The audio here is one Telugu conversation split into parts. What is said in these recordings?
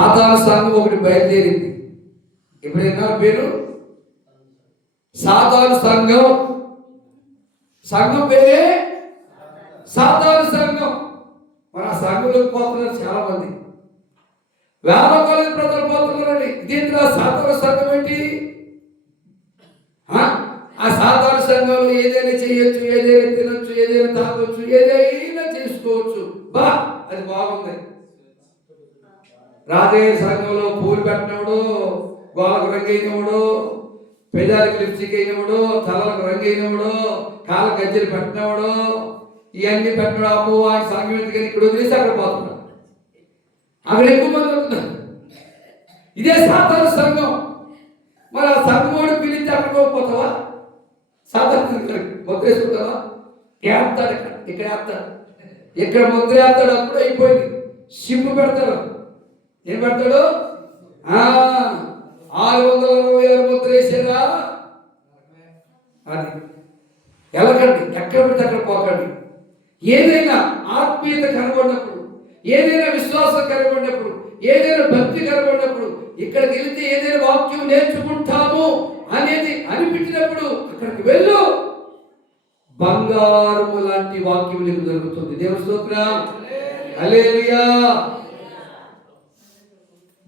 సాధారణ సంఘం ఒకటి బయలుదేరింది. ఎప్పుడైనా పేరు? సాధారణ సంఘం. సంఘం పేరే? సాధారణ సంఘం. మన ఆ సంఘంలోకి పోతున్నారు చాలా మంది వేల కొలది ప్రజలు పోతున్నారండి. దీంట్లో సాతాను సంఘం ఏంటి? ఆ? ఆ సాధారణ సంఘంలో ఏదైనా చేయొచ్చు ఏదైనా తినొచ్చు ఏదైనా తాగొచ్చు ఏదైనా రాజే సంఘంలో పూలు పెట్టినప్పుడు గోలకు రంగు పెదాలకు లిప్స్టిక్ అయినప్పుడు తలలకు రంగు అయినప్పుడు కాళ్ళ గజ్జలు పెట్టినప్పుడు ఇవన్నీ పెట్టినప్పుడు అమ్మో ఆయన సంఘం ఎందుకని ఇక్కడ వదిలేసి అక్కడ పోతున్నాడు. అక్కడ ఎక్కువ మంది ఉంటున్నారు. ఇదే సాధారణ సంఘం. మరి ఆ సంఘం పిలిచి పిలిస్తే అక్కడ పోతావా సాధారణ ముద్ర వేసుకుంటావా? ఇక్కడ? ఇక్కడ వేస్తాడు ఇక్కడ ముద్ర వేస్తాడు అప్పుడు అయిపోయింది. సిమ్ము పెడతాడు ఏం పెడతాడు? ఆ, ఆరు వందల అరవై ఆరు ముద్ర వేసారా? అది. వెళ్ళకండి ఎక్కడ పెడితే అక్కడ పోకండి. ఏదైనా ఆత్మీయత కనబడినప్పుడు ఏదైనా విశ్వాసం కనబడినప్పుడు ఏదైనా భక్తి కనబడినప్పుడు ఇక్కడికి వెళితే ఏదైనా వాక్యం నేర్చుకుంటాము అనేది అనిపించినప్పుడు అక్కడికి వెళ్ళు. బంగారము లాంటి వాక్యం నీకు దొరుకుతుంది. దేవుడు స్తోత్రం. అలేలియా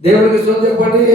దేవుడికి స్తోత్రం చెప్పండి